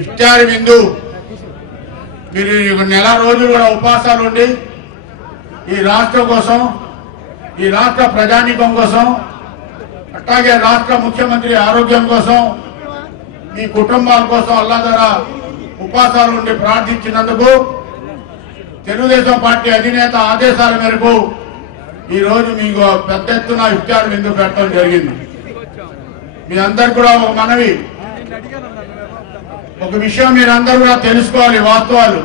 ఇఫ్తార్ విందు. మీరు నెల రోజులు కూడా ఉపవాసాలు ఉండి ఈ రాష్ట్రం కోసం ఈ రాష్ట్ర ప్రజానీకం కోసం అట్లాగే రాష్ట్ర ముఖ్యమంత్రి ఆరోగ్యం కోసం మీ కుటుంబాల కోసం అల్లా ధర ఉపవాసాలు ఉండి ప్రార్థించినందుకు తెలుగుదేశం పార్టీ అధినేత ఆదేశాల మేరకు ఈరోజు మీకు పెద్ద ఎత్తున ఇఫ్తార్ విందు పెట్టడం జరిగింది. మీ అందరు కూడా ఒక మనవి. ఒక విషయం మీరందరూ కూడా తెలుసుకోవాలి వాస్తవాలు.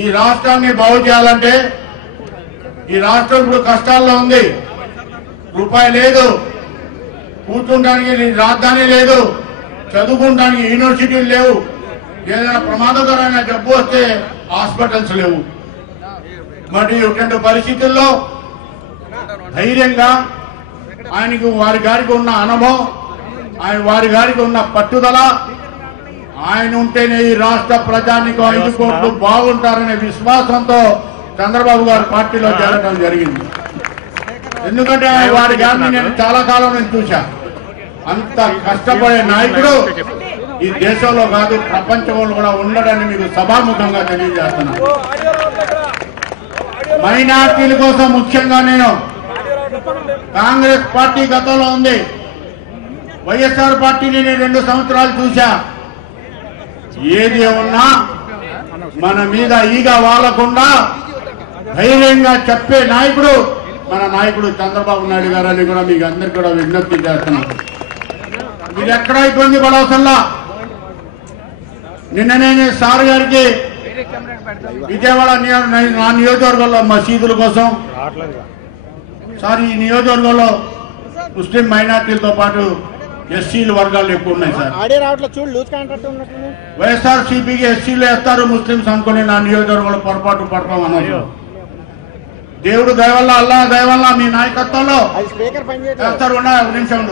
ఈ రాష్ట్రాన్ని బాగు చేయాలంటే ఈ రాష్ట్రం ఇప్పుడు కష్టాల్లో ఉంది. రూపాయి లేదు. కూర్చుంటానికి రాజధాని లేదు. చదువుకుంటానికి యూనివర్సిటీలు లేవు. ఏదైనా ప్రమాదకరమైన జబ్బు వస్తే హాస్పిటల్స్ లేవు. మరి ఇటువంటి పరిస్థితుల్లో ధైర్యంగా ఆయనకు వారి గారికి ఉన్న అనుభవం ఆయన వారి గారికి ఉన్న పట్టుదల ఆయన ఉంటేనే ఈ రాష్ట్ర ప్రజానికి ఐదు కోట్లు బాగుంటారనే విశ్వాసంతో చంద్రబాబు గారు పార్టీలో చేరడం జరిగింది. ఎందుకంటే ఆయన వారి గారిని నేను చాలా కాలం నుంచి చూశా. అంత కష్టపడే నాయకుడు ఈ దేశంలో కాదు ప్రపంచంలో కూడా ఉండడని మీకు సభాముఖంగా తెలియజేస్తున్నాను మైనార్టీల కోసం ముఖ్యంగా నేను కాంగ్రెస్ పార్టీ గతంలో ఉంది. వైఎస్ఆర్ పార్టీని నేను రెండు సంవత్సరాలు చూశా. ఏది ఉన్నా మన మీద ఈగ వాలకుండా ధైర్యంగా చెప్పే నాయకుడు మన నాయకుడు చంద్రబాబు నాయుడు గారని కూడా మీకు అందరికి కూడా విజ్ఞప్తి చేస్తున్నాను మీరు ఎక్కడ ఇబ్బంది పడవసల్లా నిన్ననే నేను సార్ గారికి విజయవాడ నా నియోజకవర్గంలో మసీదుల కోసం సార్ ఈ నియోజకవర్గంలో ముస్లిం మైనార్టీలతో పాటు ఎస్సీల వర్గాలు ఎక్కువ ఉన్నాయి సార్. ఆడే రావట్లేదు చూడు లూజ్ కాంట్రాక్ట్ ఉన్నట్టు వైఎస్ఆర్ సిపికి ఎస్సీలు వేస్తారు ముస్లింస్ అనుకుని నా నియోజకవర్గంలో పొరపాటు పడతామన్నారు. దేవుడు దయవల్ల అల్లా దయవల్ల మీ నాయకత్వంలో స్పీకర్ ఒక నిమిషం